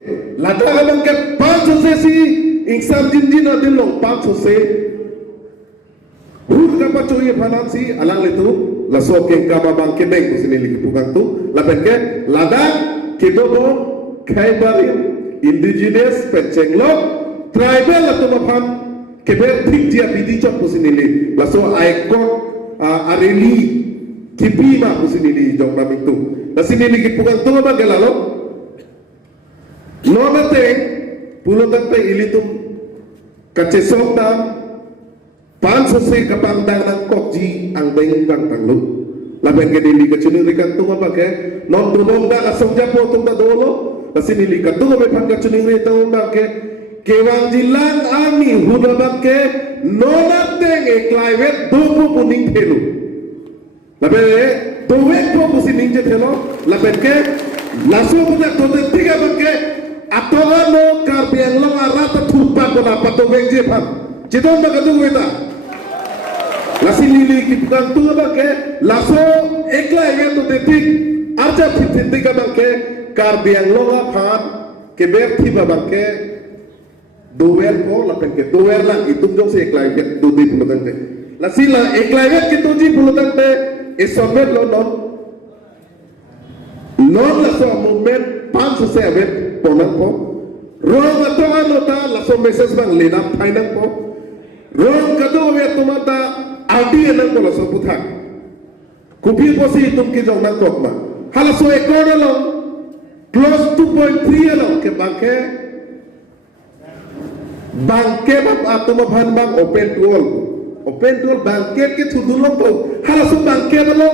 Lata abang ke 500 si insan jinjin adil long 500 hur kapa choye phanan si alang letu laso ke kama bang ke beng kusini liki pugang tu lapen ke ladang kidobo khaybarim indigenous penchenglo tribal atau maphan keber thik dia bidi chok kusini li laso icon areli kipi ma kusini li jong naming tu lasini liki pugang tu ba gelalo nonate pulotan pe ilitum kacesok dam 500 se kapandang ng kokji ang beng kang tanglo laben ke dili ka chunuri kan tunga bake non dumong da asong japo tung da dolo asinili ka tunga me phanga chunuri tong bake kewang jilang ami huda bake nonateng e climate dopo puning thelu laben dowe ko pusining je thelo laben ke laso punya tote tiga bake atoga no karbiang long arata thupa ko na patobeng je pham chidon ba kadung weta lasi lili kipukan tu ba ke laso ekla ya to detik arja thitti ka ba ke karbiang longa phan ke ber thi ba ke dower ko lapen ke dower lang itum jong se ekla ya do di pulutan te lasi la ekla ya ke to ji pulutan te esomet lo non laso movement 500 se avet ponan po rong ato ano ta laso message bang lena phainan po rong kado we tumata aldi enang ko laso puthak kupi posi tum ki jong nang kokma halaso ekor lo close 2.3 lo ke bangke bab atuma bhan bang open tool bangke ke thudulong po halaso bangke lo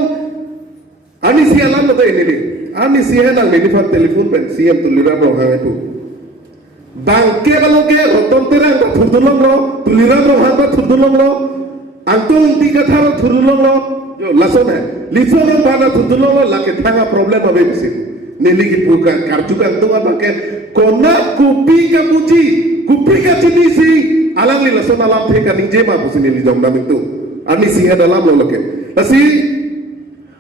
ani sialan lo ini ani sialan ni fa telephone pen siam tulira ro ha itu bangke lo ke roton terang thudulong lo tulira ro ha thudulong lo antung tiga tharo thudulong lo yo lason hai lisong bana thudulong lo lake thanga problem abe bisi neligi puka karjukan tu apa ke kona kupi ka puji kupi ka chinisi alang li lason alam theka ninje ma pusi nili jom dam itu ani si dalam lo lake lasi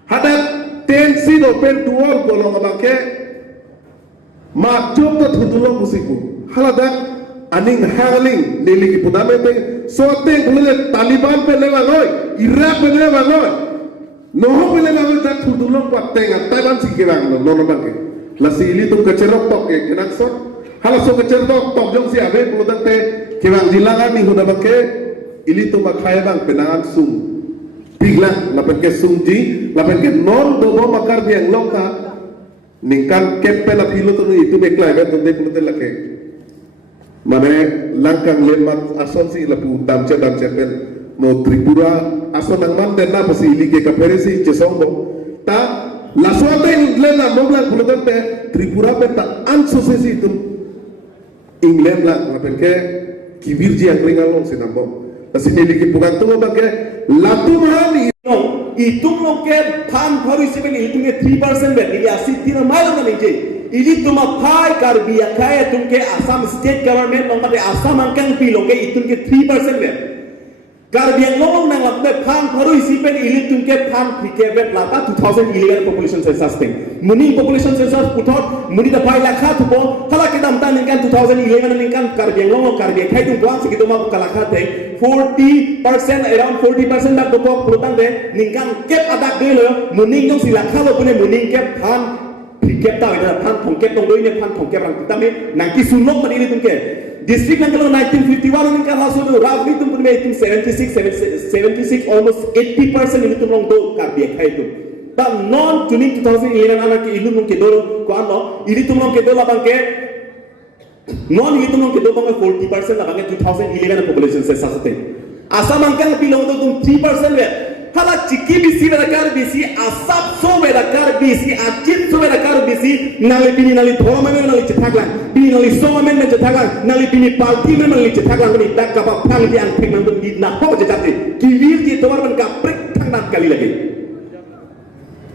hada 10 seat open door bolong apa ke ma job ta thudulong pusiku halada aning haling neligi pudame te sote bulele Taliban pe lewa loy Iraq pe lewa loy noho pe lewa loy ta thudulong pattenga Taiwan sikirang no no bangke la sili tum kecerok tok ke kenak sot hala so kecerok tok jong si abe pulutan te kirang jilangan ni huda bangke ili tum makhaya bang penangan sum pigla la bangke sumji la bangke non do makar biang longka ningkan kepe la pilo tu itu bekla be tum de pulutan la ke mane langkang lemat ason si lapu damce pen mo Tripura ason nang man den na pasi lige ka perisi jesombo ta la suate lena moblan pulutan te Tripura pe ta anso si tum England la pen ke kibirji angringal long sinambo tasi ne lige pugan tu ba ke latu mahani no itum lo ke phan pharu siben itum ke 3% be ili asitina mailo na nije ili tuma phai karbiya khaye tumke Assam state government nomade Assam angkang pilonge itumke 3% be karbiya long nang lapne phan pharu isipen ili tumke phan fikebet lata 2011 population census thing muni population census puthot muni da phai lakha thupo kala ke dam tan ningkan 2011 ningkan karbiya long karbiya khai tum buang sikituma kalakha the 40% around 40% dak dopok pulutan de ningkan kep adak de lo muni jong silakha lo pune muni kep phan fikep ta ida phan thongkep tong doi ne phan thongkep rang tame nangki sunok mani ni tumke district nangkalo 1951 ningka haso do roughly tum pune 76 almost 80% ini tum rong do karbiya khai tum ta non tuning 2011 anak ki ilu nung ke do ko ano ini tum rong ke do labang ke non ini tum rong ke do bang 40% labang 2011 population se sasate asam angkang pilong do tum 3% le hala chiki bisi berakar bisi asap so berakar bisi achit so berakar bisi nali bini nali dhoma me nali chithaglang bini nali soma me chithaglang nali bini palti me nali chithaglang ni dak ka phang di ang thek nang di na ho jate kivir di tomar ban ka prik thang na kali lagi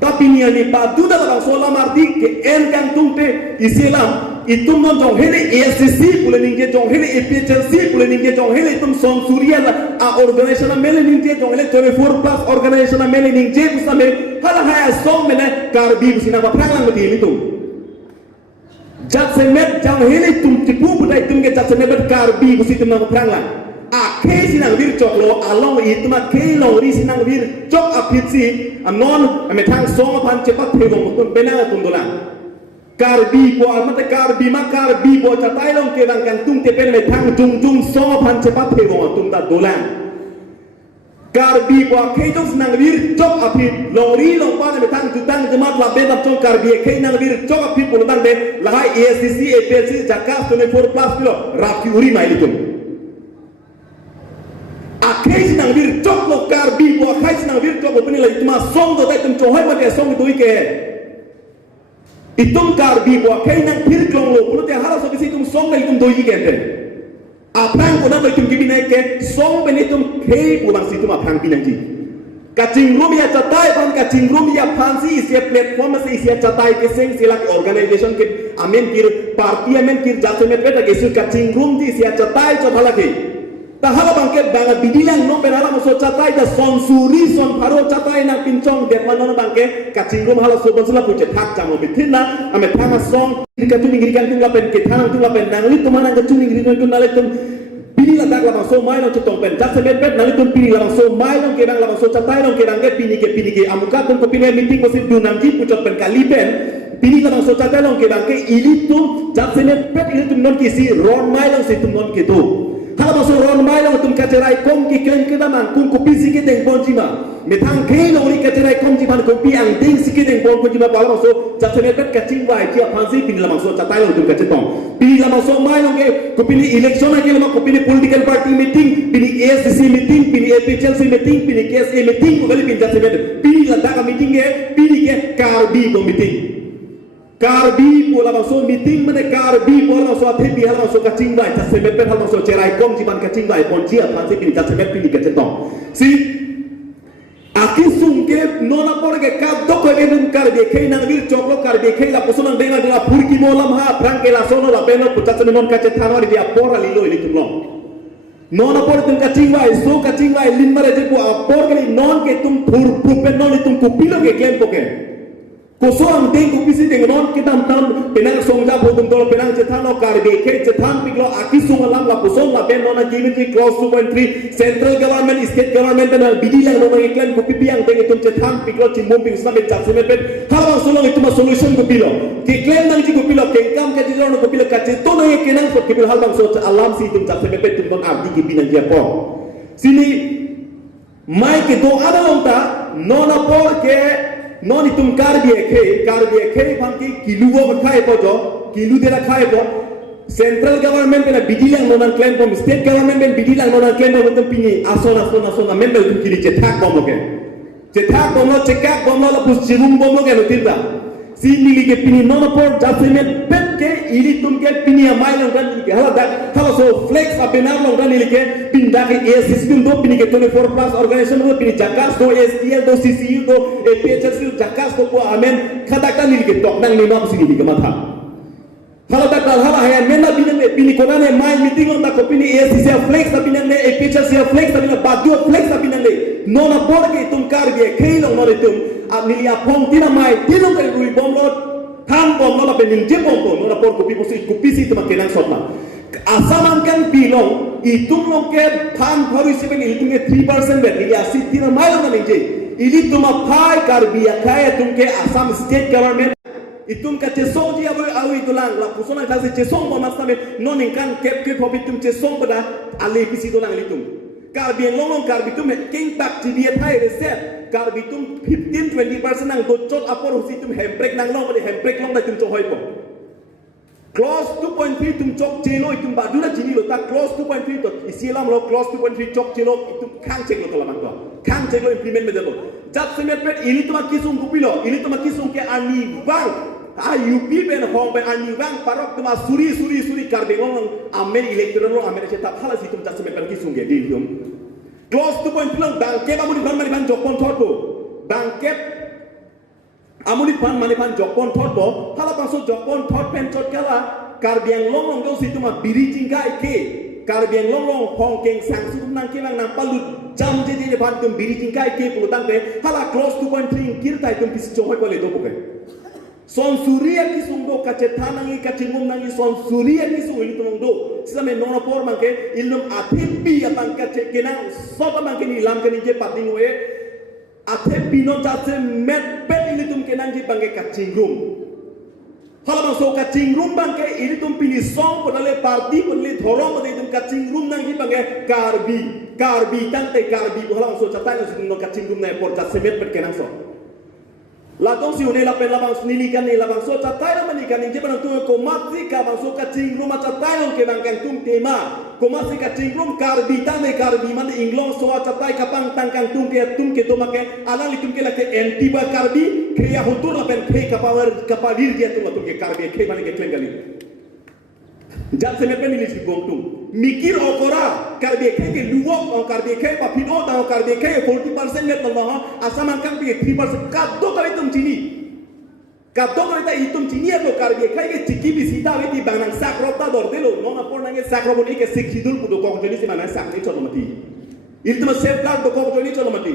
tapi ni ani pa tu da bang sola marti ke en kang tumte isilam itum non jong hele ASC pule ningje jong hele APHC pule ningje jong hele itum song surya a organization mele ningje jong hele 24 plus organization mele ningje usame hala haya song mele karbi busina ba pranglang mati itu jat semet jang hele tum tipu budai tum ke jat semet karbi kusi tum nang prang lan a ke sinang vir chok lo along it ma ke long ri sinang vir chok apit si anon ame thang song pan chepat thebong tum bena tum dolan karbi bo amate karbi ma karbi bo chatai long ke bang kan tum te pen me thang tung tung song pan chepat thebong tum ta dolan karbi bo ke jong sinang vir chok apit long ri long pan me thang tutang jemat la ben ap chong karbi ke nang vir chok apit pun dan de lahai ASCC APC jakas 24 plus kilo rapi uri mai litum akhir nang vir chok lo karbi bo akhir nang vir chok opini lai tuma song do dai tum chohai ma de song do ike itum karbi bo akhir nang phir klong lo pulo te hara so bisi tum song lai tum do ike ente apang ko na lai tum gibi nai ke song beni tum khei pu bang si tum apang pinang ji kacing room ya catai pan kacing room ya fancy isia platform se isia catai ke seng sila organization ke amen kir party amen kir jasmet beta ke sul kacing room ji isia catai cho bhala ke tahala bangke banga bidilang no benala mo so catai da son suri son pharo catai na pincong de manono bangke kacing room hala so bonsula puche thak jamo bithina ame thama song ka tu ningri kan tingla pen ke thang tingla pen nangli tumana ka tu ningri no nale tum pini la dak la so mai no chutong pen jasmet bet nangli tum pini la so mai no ke bang la so catai no ke bang ke pini ke amuka tum ko pini meeting ko sit dunam ji puchot pen kali pen pini la so catai no ke bang ke ilitum jasmet bet ilitum non ki si ron mai no si tum non ke tu hala maso ron mai lang tum kacerai kom ki klen ke daman kum kopi sikit deng bon jima metang ke lo ri kacerai kom ji ban kopi ang deng sikit deng bon jima pala maso jasmet bet kacing wai ji aphansi pini la maso catai lang tum kacetong pini la maso mai lang ke kopi ni election ke la kopi ni political party meeting pini ASCC meeting pini APCLC meeting pini KSA meeting ko gali pin jasmet pini la daga meeting ke pini ke karbi ko meeting karbi pola maso meeting mane karbi pola maso athebi hala maso kacing bai jasmet pen hala maso cerai kom jiban kacing bai ponji aphansi pini jasmet pini kacetong si aki sungke nona porge ka doko benum karbi kei nang vir choklo karbi kei la posonang denga dela purki molam ha prang ke la sono la beno putatne non kacethano dia pora lilo ilitumlong nona por tum kacing bai so kacing bai limare je ko apor ke non ke tum phur pupen non tum kupilo ke klem poke koso ang deng kupisi deng non kita tam penang songja bodum dol penang cethano karbe ke cethan piglo aki sungalam la koson la ben nona given ji close 2.3 central government state government na bidilang nona iklan kupipi ang deng itum cethan piglo cimbom ping sabe jasmet ben hawa solong ituma solution kupilo ki claim nang ji kupilo kengkam ke jilon kupilo ka cetono ye kenang so kupilo halbang so alam si itum jasmet ben tum non abdi ki binang dia po sini mai ke do ada lonta nona por ke non itum karbi ke bangki kilu go khai po jo kilu dela khai po central government na bidilang non claim po state government ben bidilang non claim po tum pini asona member tum kiri cetak bom lo cekak bom lo pus cirum bom lo ke no tinda si nili ke pini non por jasmet bet ke ili tum ke pini amai long dan ke hala so flex apenar long dan ili ke pindah ke ASCC do pini ke 24 plus organization do pini jakas do STL do CCU do APHC jakas do amen khadaka nili ke tok nang lima sini di kematha hala dakal hala hay mena pini konane mai meeting on da ko pini ASCC flex da pini ne APHC flex da pini badu flex da pini ne nona por ke tum kar ge khailong no tum nili apong tina mai tilong ke rui bom lo tham bom lo pe ning je bom ko nona por kopi si tum kenang sotna asaman kan bilong itum long ke tham pharu siben itum ke 3% bet nili asi tina mai lo ning je ili tum phai kar biya khai tum ke Assam state government itum ka chesong ji awi itulang la pusona thasi chesong bo masame noning kan kep hobi tum chesong bada ale pisi dolang litum karbi long karbi tum king tak tibia thai reset karbi tum 15-20% nang docot apor husi tum hembrek nang long bade hembrek long da tum chohoi po clause 2.3 tum chok chelo itum baduna jini lo ta clause 2.3 to isilam lo clause 2.3 chok chelo itum khang chek lo tolamang to khang chek lo implement me debo jat semet pet ini tuma kisung kupilo ini tuma kisung ke ani bang UP ben hong ben ani bang parok tuma suri karbe long amen electoral lo amen cetak hala si tum jat semet pet kisung ge dium clause 2.3 long bangke amuni ban mani ban jokon thotbo bangke amuni pan mani pan jokon thotbo hala paso jokon thot pen thot kala karbiang long do si tuma biri jingkai ke karbiang long hong keng sang su nang ke nang palu jam je je ban tum biri jingkai ke pulutang te hala clause 2.3 kirtai tum pisi chohoi ko le do poke son suria kisung do kacetan nangi kacingum nangi son suria kisung itu do same nona por mangke ilum athepi apang kacekena sota mangke ni lam keni je patingue athepi no jatse met pet ilitum kenang je bangke kacingum hala bang so kacingum bangke ilitum pini song podale parti podale thorong podale itum kacingum nangi bangke karbi tante karbi hala bang so chatai no kacingum na por jatse met pet kenang so latong si une lapen labang snilikan ni labang so catai la manikan ni jeban tu ko matri ka bang so kacing rumah catai on ke bang tung tema ko matri kacing rum karbi tane karbi man inglong so catai kapang tangkang tung ke to make ala litum ke la ke antiba karbi kriya hutur lapen ke kapalir dia tu tung ke karbi ke man ke klengali jat se mepen ni si bong tung mikir okora karbi ke luok on karbi ke papino ta karbi ke 40% net Allah asaman kan bi 3% kaddo kali tum cini kaddo kali ta itum cini lo karbi ke ciki bi sita we di banang sakrota dor delo nona por nange sakro boni ke sikhidul pudo ko jeni si banang sak ni cholo mati iltum safeguard do ko jeni cholo mati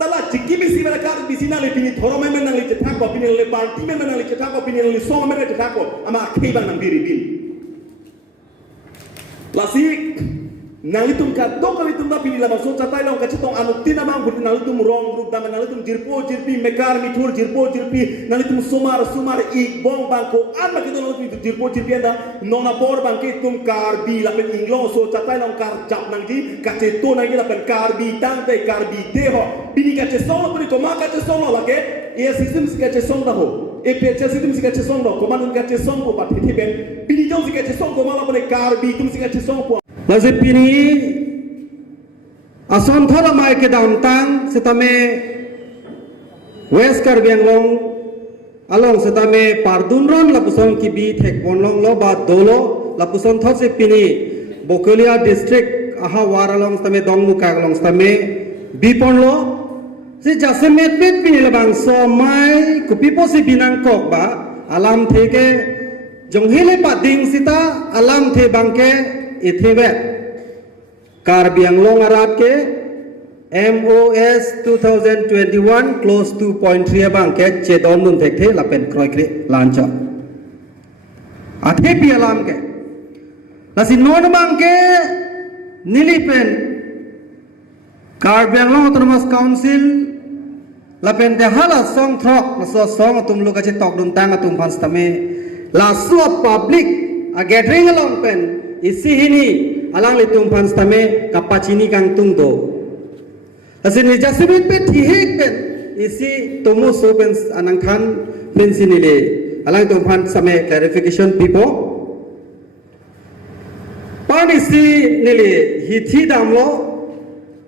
tala ciki bi si bana kar bi sina le pini thoro me nang le chethak ko pini le party me nang le chethak ko pini le so me le chethak ko ama khei banang biri bin lasi nalitum ka do kalitum da pini la so chatai long ka chitong anu tina mang budi nalitum rong ruk da nalitum jirpi mekar mitur jirpi nalitum sumar ik bong bangko an ma kido nalitum jirpi anda nona por bangke tum karbi la pen inglong so chatai long kar jap nang di ka cheto nang la pen karbi tante karbi deho bini ka che solo puri to ma ka che solo la ke e system ka che solo da ho e pecha system ka che solo ko man ka che solo ko pat thi ben bini jong ka che solo ko mala pone karbi tum ka che solo ko Lazip pini ason thola mai ke dam tang setame West Karbi Anglong along setame pardunron lapusong kibi thek bonlong lo ba dolo lapusong those pini Bokolia district aha war along setame dongmuka along setame bipon lo si jasemet pet pini labang so mai kupi posi binang kok ba alam theke jonghile pading sita alam the bangke Ithibet Karbi Anglong arat ke MOS 2021 close 2.3 bang ke chedon nun thek the lapen kroi kre lancha athe pi alam ke lasi non bang ke nilipen Karbi Anglong Autonomous Council lapen de hala song throk so song tum lu ka che tok dun tang atum phans tame la so public a gathering along pen isi hini alang litum phans tame kapachini kang tung do asin ni jasibit pe thihek pen isi tomo so pen anang khan pen sinile alang tum phans same clarification pipo pan isi nile hithi damlo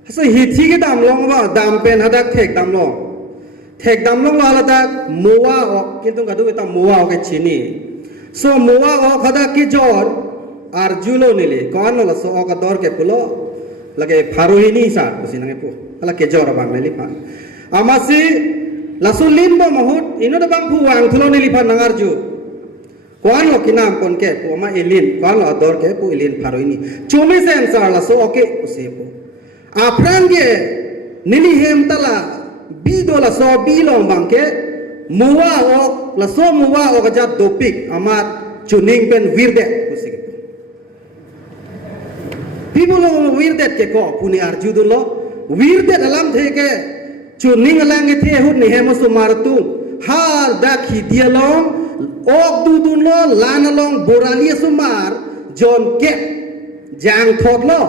so hithi ke damlo ba dam pen hadak thek damlo ala dak muwa ok kintu kadu eta muwa ok chini so muwa ok hadak ki jor Arjulo nile kawan lo so oka dor ke pulo lage farohini sa kusinange pu ala ke jor bang nili pan amasi lasu limbo mahut ino da bang puang thulo nili pan nangarju kawan lo kinam kon ke pu ma elin kawan lo dor ke pu elin farohini chumi sen sar la so oke use pu aprange nili hem tala bido la so bilong bang ke muwa ok la so muwa ok jat dopik amat chuning pen wirde kusik people lo wirdet ke ko puni arjudun lo wirdet alam theke chuning alang ke the hut ni hemo sumartu har dakhi dialong ok dudun lo lan along borali sumar jon ke jang thot lo